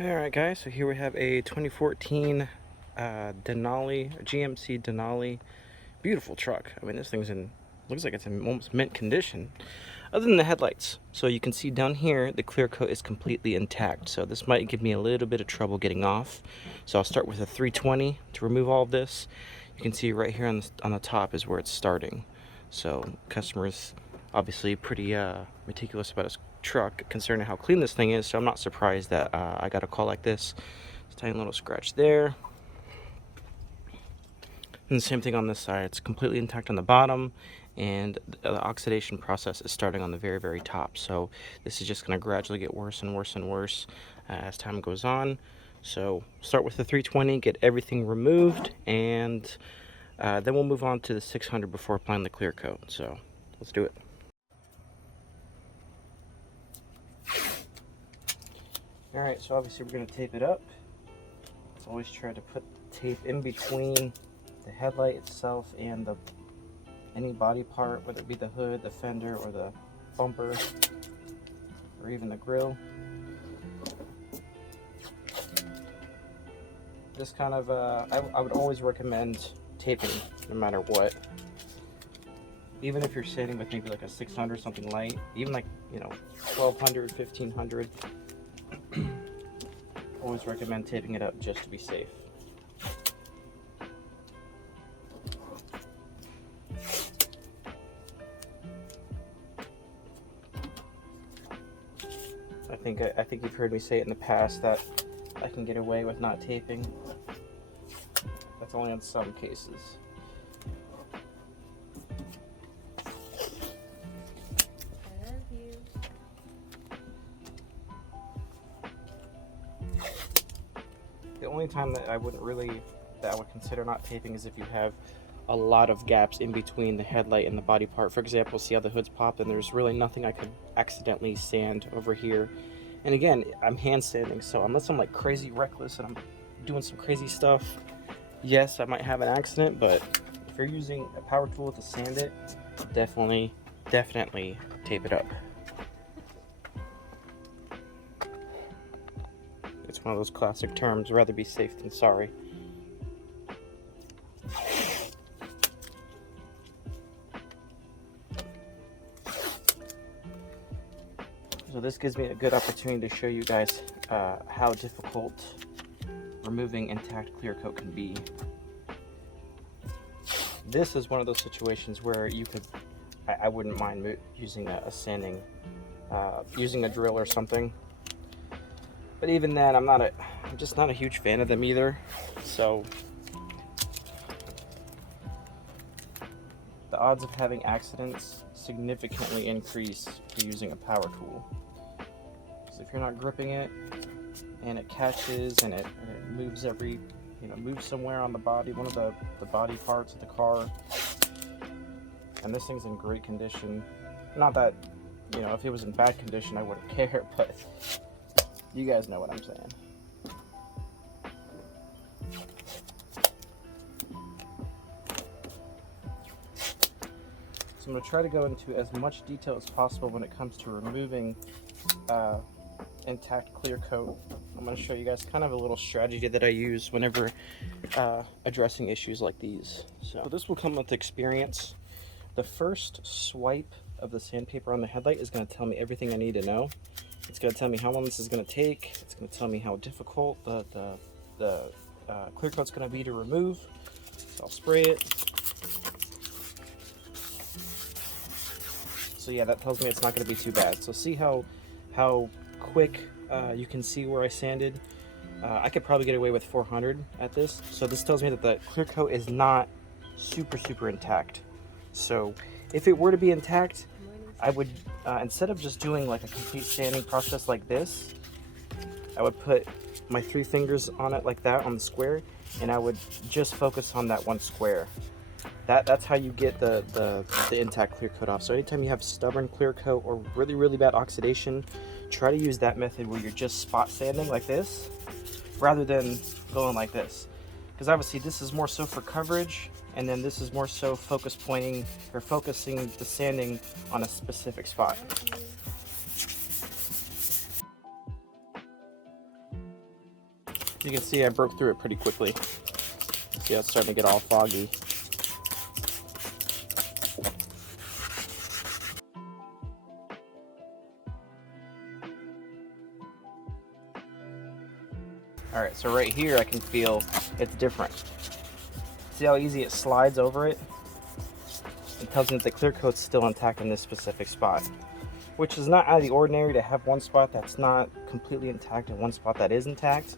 Alright guys, so here we have a 2014 Denali, GMC Denali. Beautiful truck. I mean, this thing's looks like it's in almost mint condition. Other than the headlights. So you can see down here, the clear coat is completely intact. So this might give me a little bit of trouble getting off. So I'll start with a 320 to remove all of this. You can see right here on the top is where it's starting. So customers obviously pretty meticulous about his truck concerning how clean this thing is, so I'm not surprised that I got a call like this. It's a tiny little scratch there. And the same thing on this side. It's completely intact on the bottom, and the oxidation process is starting on the very, very top. So this is just going to gradually get worse and worse and worse as time goes on. So start with the 320, get everything removed, and then we'll move on to the 600 before applying the clear coat. So let's do it. Alright, so obviously we're going to tape it up. Always try to put tape in between the headlight itself and any body part, whether it be the hood, the fender, or the bumper, or even the grill. This kind of, I would always recommend taping no matter what. Even if you're sitting with maybe like a 600, something light, even like, 1200, 1500. Always recommend taping it up just to be safe. I think you've heard me say it in the past that I can get away with not taping. That's only in some cases. The only time that I would consider not taping is if you have a lot of gaps in between the headlight and the body part. For example, see how the hood's popped and there's really nothing I could accidentally sand over here. And again, I'm hand sanding, so unless I'm like crazy reckless and I'm doing some crazy stuff, yes, I might have an accident, but if you're using a power tool to sand it, definitely tape it up. It's one of those classic terms, rather be safe than sorry. So this gives me a good opportunity to show you guys how difficult removing intact clear coat can be. This is one of those situations where I wouldn't mind using a sanding, using a drill or something. But even then, I'm just not a huge fan of them either. So the odds of having accidents significantly increase for using a power tool. So if you're not gripping it and it catches and it moves moves somewhere on the body, one of the body parts of the car, and this thing's in great condition. Not that, if it was in bad condition, I wouldn't care, but you guys know what I'm saying. So I'm going to try to go into as much detail as possible when it comes to removing intact clear coat. I'm going to show you guys kind of a little strategy that I use whenever addressing issues like these. So this will come with experience. The first swipe of the sandpaper on the headlight is going to tell me everything I need to know. It's going to tell me how long this is going to take. It's going to tell me how difficult the clear coat's going to be to remove. So I'll spray it. So yeah, that tells me it's not going to be too bad. So see how quick you can see where I sanded. I could probably get away with 400 at this. So this tells me that the clear coat is not super intact. So if it were to be intact, I would, instead of just doing like a complete sanding process like this, I would put my 3 fingers on it like that on the square, and I would just focus on that one square. That's how you get the intact clear coat off. So anytime you have stubborn clear coat or really bad oxidation, try to use that method where you're just spot sanding like this rather than going like this, because obviously this is more so for coverage, and then this is more so focusing the sanding on a specific spot. You can see I broke through it pretty quickly. See how it's starting to get all foggy. Alright, so right here I can feel it's different. See how easy it slides over it? It tells me that the clear coat's still intact in this specific spot, which is not out of the ordinary to have one spot that's not completely intact and one spot that is intact.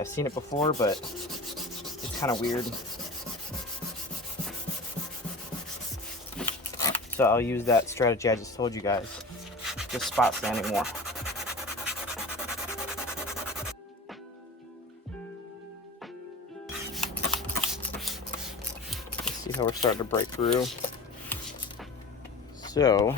I've seen it before, but it's kind of weird. So I'll use that strategy I just told you guys. Just spot sanding more. Let's see how we're starting to break through. So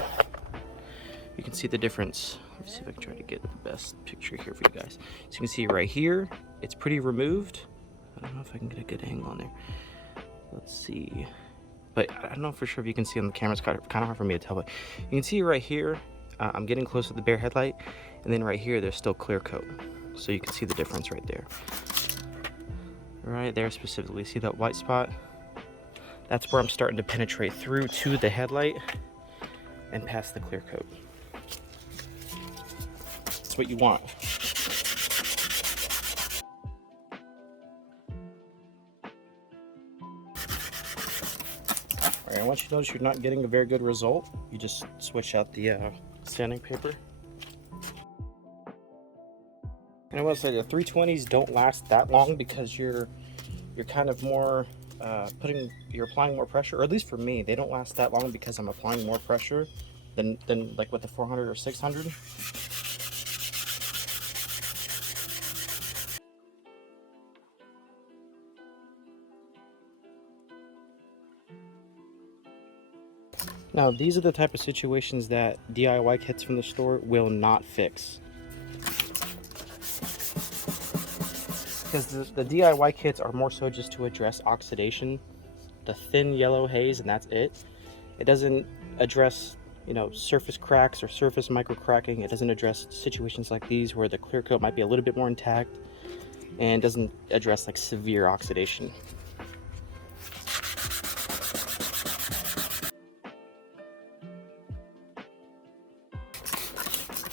you can see the difference. Let me see if I can try to get the best picture here for you guys. So you can see right here, it's pretty removed. I don't know if I can get a good angle on there. Let's see. But I don't know for sure if you can see on the camera. It's kind of hard for me to tell, but you can see right here, I'm getting close to the bare headlight, and then right here, there's still clear coat. So you can see the difference right there. Right there specifically, see that white spot? That's where I'm starting to penetrate through to the headlight and past the clear coat. That's what you want. Alright, once you notice you're not getting a very good result, you just switch out the sanding paper. And I will say the 320s don't last that long because you're kind of more you're applying more pressure, or at least for me, they don't last that long because I'm applying more pressure than like with the 400 or 600. Now, these are the type of situations that DIY kits from the store will not fix. Because the DIY kits are more so just to address oxidation, the thin yellow haze, and that's it. It doesn't address, you know, surface cracks or surface micro cracking. It doesn't address situations like these where the clear coat might be a little bit more intact, and doesn't address like severe oxidation.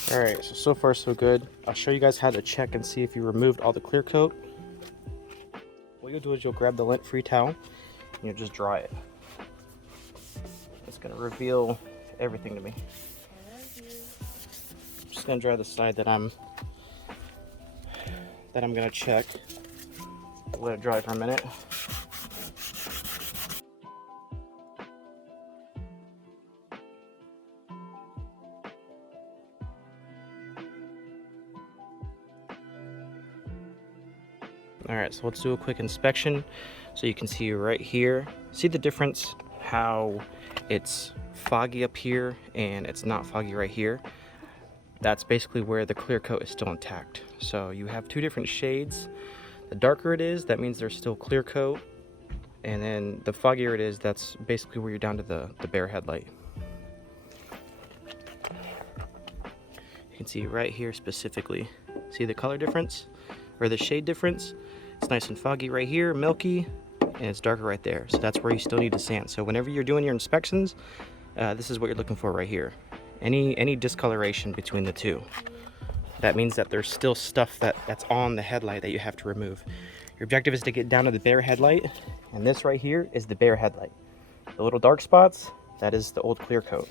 Alright, so far so good. I'll show you guys how to check and see if you removed all the clear coat. What you'll do is you'll grab the lint-free towel and you'll just dry it. It's going to reveal everything to me. I'm just going to dry the side that I'm going to check. Let it dry for a minute. Alright, so let's do a quick inspection. So you can see right here, see the difference how it's foggy up here and it's not foggy right here. That's basically where the clear coat is still intact. So you have two different shades. The darker it is, that means there's still clear coat, and then the foggier it is, that's basically where you're down to the bare headlight. You can see right here specifically, see the color difference or the shade difference? It's nice and foggy right here, milky, and it's darker right there. So that's where you still need to sand. So whenever you're doing your inspections, this is what you're looking for right here. Any discoloration between the two. That means that there's still stuff that's on the headlight that you have to remove. Your objective is to get down to the bare headlight, and this right here is the bare headlight. The little dark spots, that is the old clear coat.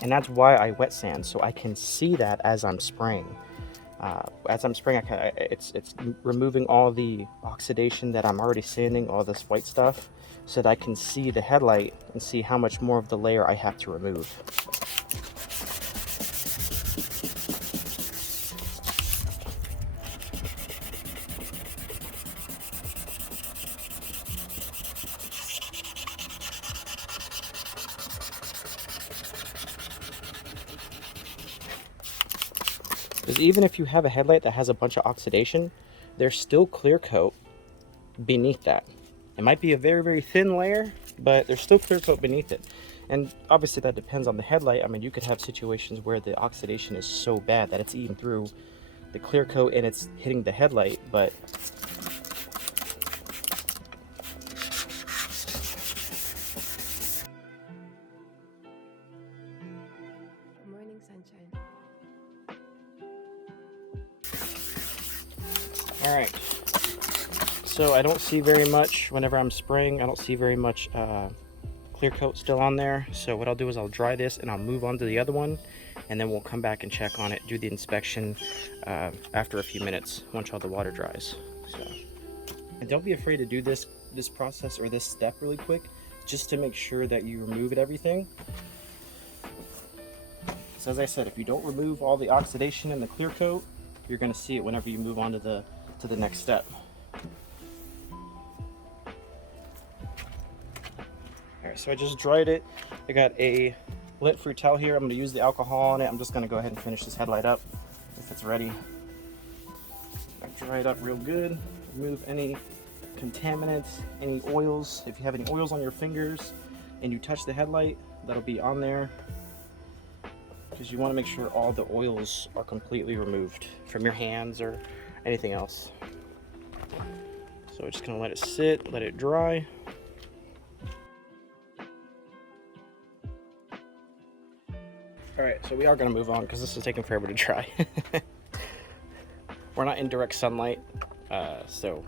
And that's why I wet sand, so I can see that as I'm spraying. It's removing all the oxidation that I'm already sanding, all this white stuff, so that I can see the headlight and see how much more of the layer I have to remove. Because even if you have a headlight that has a bunch of oxidation, there's still clear coat beneath that. It might be a very, very thin layer, but there's still clear coat beneath it. And obviously that depends on the headlight. I mean, you could have situations where the oxidation is so bad that it's eating through the clear coat and it's hitting the headlight, but Morning sunshine. all right. So I don't see very much whenever I'm spraying. I don't see very much clear coat still on there. So what I'll do is I'll dry this and I'll move on to the other one, and then we'll come back and check on it, do the inspection after a few minutes once all the water dries. So, and don't be afraid to do this process or this step really quick, just to make sure that you remove everything. So as I said, if you don't remove all the oxidation in the clear coat, you're going to see it whenever you move on to the next step. Alright, so I just dried it. I got a lint-free towel here. I'm going to use the alcohol on it. I'm just going to go ahead and finish this headlight up if it's ready. I dry it up real good. Remove any contaminants, any oils. If you have any oils on your fingers and you touch the headlight, that'll be on there, because you want to make sure all the oils are completely removed from your hands or anything else. So we're just going to let it sit, let it dry. Alright, so we are going to move on because this is taking forever to dry. We're not in direct sunlight, so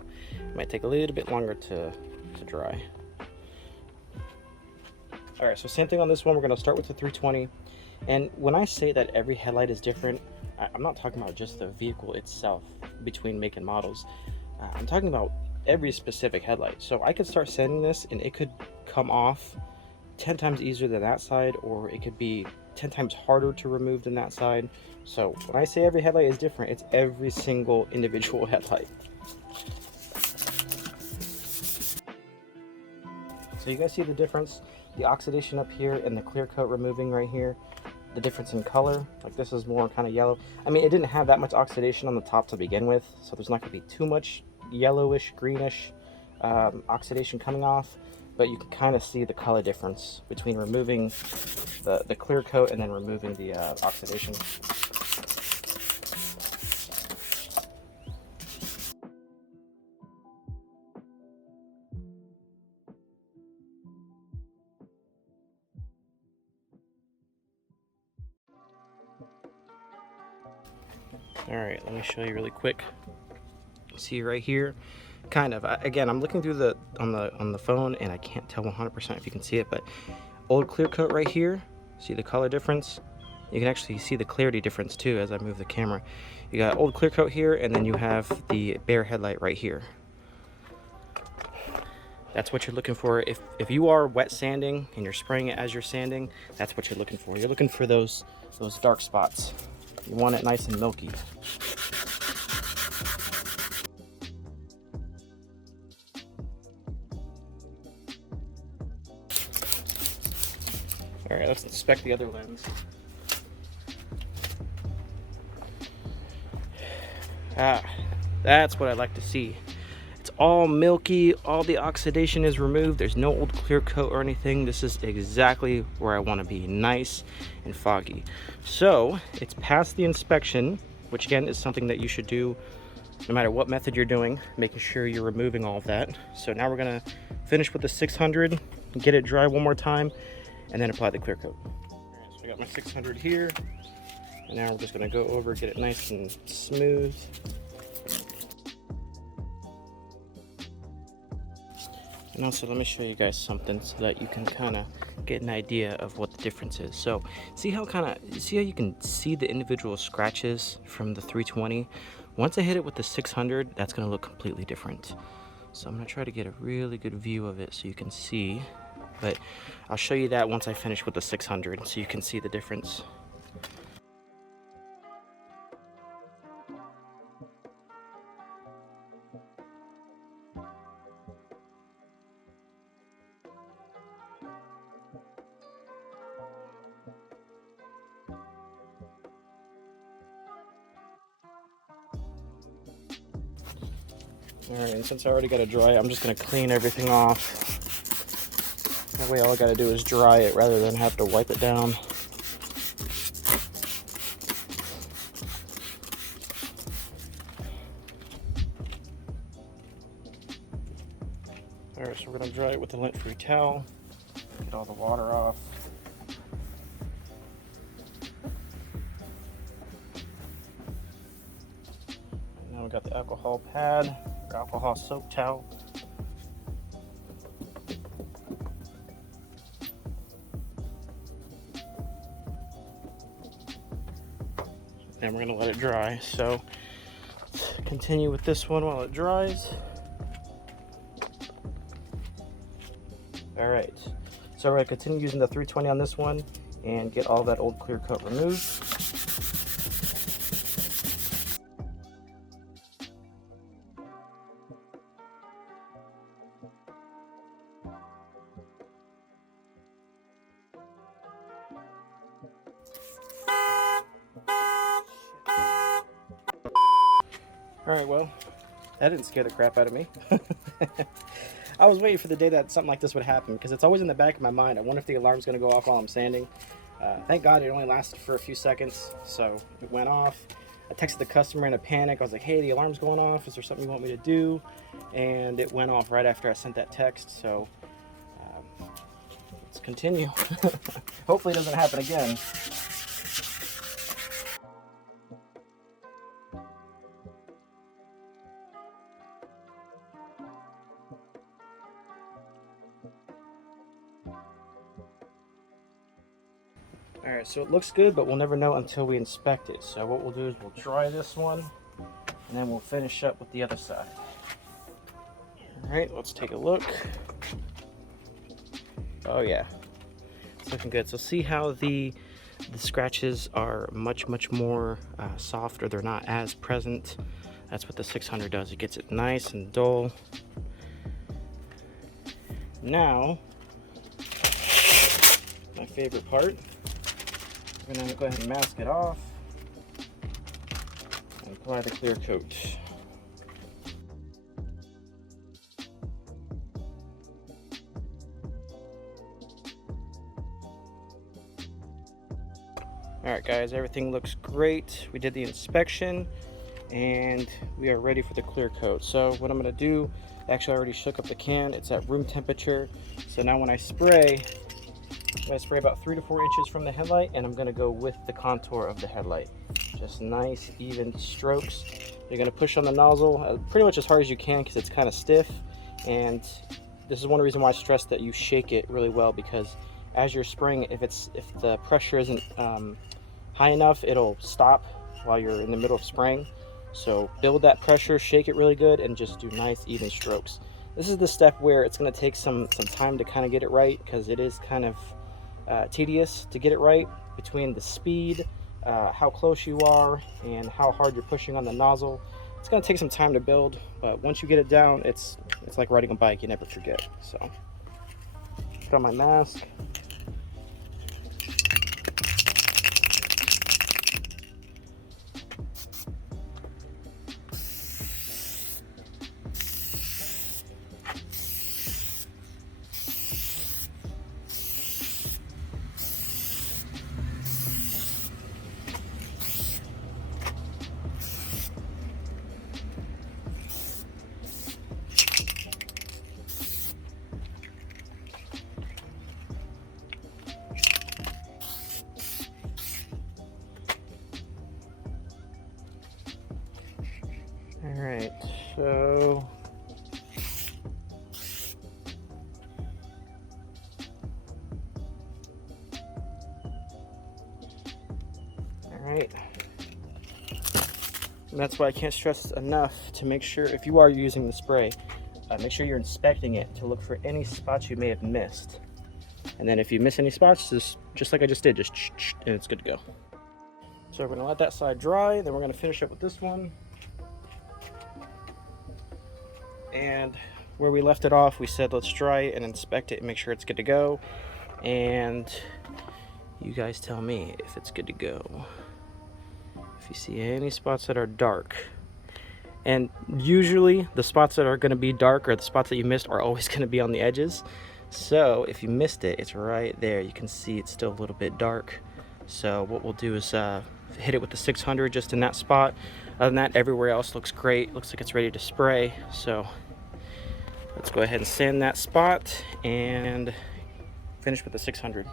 it might take a little bit longer to dry. Alright, so same thing on this one. We're going to start with the 320. And when I say that every headlight is different, I'm not talking about just the vehicle itself between make and models. I'm talking about every specific headlight. So I could start sanding this and it could come off 10 times easier than that side, or it could be 10 times harder to remove than that side. So when I say every headlight is different, it's every single individual headlight. So you guys see the difference? The oxidation up here and the clear coat removing right here. The difference in color, like this is more kind of yellow. I mean, it didn't have that much oxidation on the top to begin with, so there's not going to be too much yellowish, greenish oxidation coming off, but you can kind of see the color difference between removing the clear coat and then removing the oxidation. All right, let me show you really quick. See right here, kind of. Again, I'm looking through on the phone, and I can't tell 100% if you can see it, but old clear coat right here. See the color difference? You can actually see the clarity difference too as I move the camera. You got old clear coat here, and then you have the bare headlight right here. That's what you're looking for. If you are wet sanding and you're spraying it as you're sanding, that's what you're looking for. You're looking for those dark spots. You want it nice and milky. All right, let's inspect the other lens. That's what I like to see. It's all milky, all the oxidation is removed. There's no old clear coat or anything. This is exactly where I want to be, nice and foggy. So it's passed the inspection, which again is something that you should do no matter what method you're doing, making sure you're removing all of that. So now we're gonna finish with the 600, get it dry one more time, and then apply the clear coat. All right, so I got my 600 here, and now we're just gonna go over, get it nice and smooth. And also, let me show you guys something so that you can kind of get an idea of what the difference is. So see how you can see the individual scratches from the 320? Once I hit it with the 600, that's going to look completely different. So I'm going to try to get a really good view of it so you can see. But I'll show you that once I finish with the 600 so you can see the difference. Alright, and since I already got to dry it, I'm just going to clean everything off. That way all I got to do is dry it rather than have to wipe it down. Alright, so we're going to dry it with a lint-free towel. Get all the water off. And now we got the alcohol pad, or alcohol soap towel. And we're going to let it dry. So let's continue with this one while it dries. Alright, so we're going to continue using the 320 on this one and get all that old clear coat removed. Alright, well, that didn't scare the crap out of me. I was waiting for the day that something like this would happen because it's always in the back of my mind. I wonder if the alarm's going to go off while I'm sanding. Thank God it only lasted for a few seconds, so it went off. I texted the customer in a panic. I was like, hey, the alarm's going off. Is there something you want me to do? And it went off right after I sent that text, so let's continue. Hopefully it doesn't happen again. Alright, so it looks good, but we'll never know until we inspect it. So what we'll do is we'll dry this one, and then we'll finish up with the other side. Alright, let's take a look. Oh yeah, it's looking good. So see how the scratches are much more soft, or they're not as present. That's what the 600 does. It gets it nice and dull. Now, my favorite part. I'm going to go ahead and mask it off and apply the clear coat. Alright guys, everything looks great. We did the inspection and we are ready for the clear coat. So what I'm going to do, actually I already shook up the can. It's at room temperature. So now when I spray, I'm going to spray about 3 to 4 inches from the headlight, and I'm going to go with the contour of the headlight. Just nice, even strokes. You're going to push on the nozzle pretty much as hard as you can because it's kind of stiff. And this is one reason why I stress that you shake it really well, because as you're spraying, if the pressure isn't high enough, it'll stop while you're in the middle of spraying. So build that pressure, shake it really good, and just do nice, even strokes. This is the step where it's going to take some time to kind of get it right, because it is kind of tedious to get it right between the speed, how close you are, and how hard you're pushing on the nozzle. It's going to take some time to build, but once you get it down, it's like riding a bike. You never forget. So put on my mask. Alright, so alright, and that's why I can't stress enough to make sure, if you are using the spray, make sure you're inspecting it to look for any spots you may have missed. And then if you miss any spots, just like I just did, just and it's good to go. So we're going to let that side dry, then we're going to finish up with this one. And where we left it off, we said let's dry it and inspect it and make sure it's good to go. And you guys tell me if it's good to go. If you see any spots that are dark, And usually the spots that are going to be dark, or the spots that you missed, are always going to be on the edges. So if you missed it, it's right there. You can see it's still a little bit dark. So what we'll do is hit it with the 600 just in that spot. Other than that, everywhere else looks great. Looks like it's ready to spray. So let's go ahead and sand that spot and finish with the 600.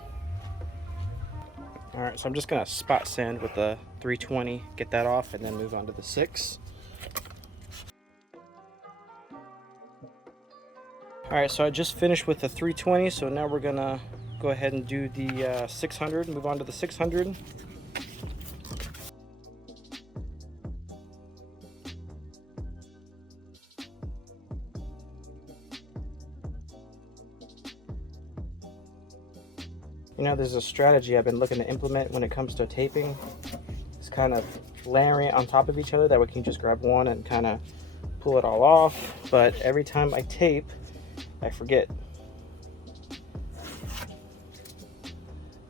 All right, so I'm just gonna spot sand with the 320, get that off, and then move on to the 6. All right, so I just finished with the 320, so now we're gonna go ahead and do the 600, move on to the 600. You know, there's a strategy I've been looking to implement when it comes to taping. It's kind of layering it on top of each other. That way you can just grab one and kind of pull it all off. But every time I tape, I forget.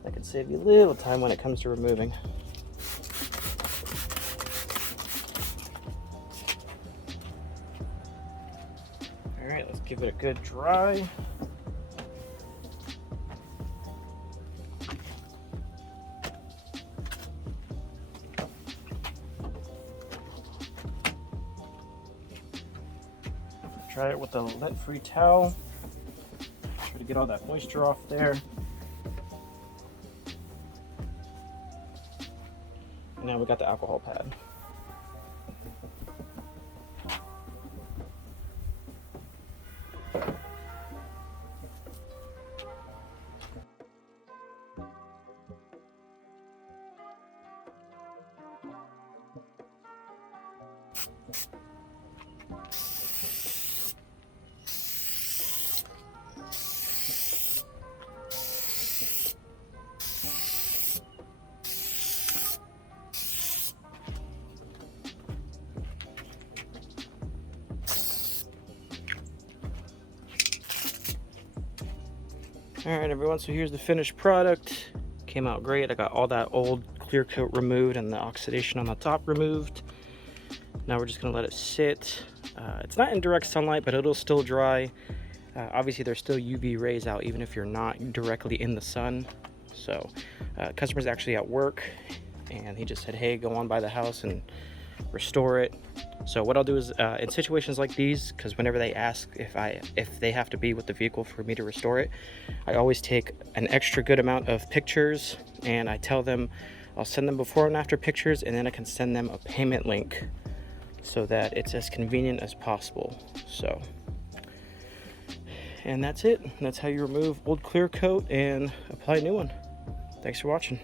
That can save you a little time when it comes to removing. All right, let's give it a good dry. Try it with a lint-free towel. Try to get all that moisture off there. And now we got the alcohol pad. All right, everyone, so here's the finished product. Came out great. I got all that old clear coat removed and the oxidation on the top removed. Now we're just gonna let it sit. It's not in direct sunlight, but it'll still dry. Obviously there's still UV rays out even if you're not directly in the sun. So customer's actually at work and he just said, hey, go on by the house and restore it. So what I'll do is in situations like these, because whenever they ask if they have to be with the vehicle for me to restore it, I always take an extra good amount of pictures and I tell them I'll send them before and after pictures, and then I can send them a payment link so that it's as convenient as possible. So, and that's it. That's how you remove old clear coat and apply a new one. Thanks for watching.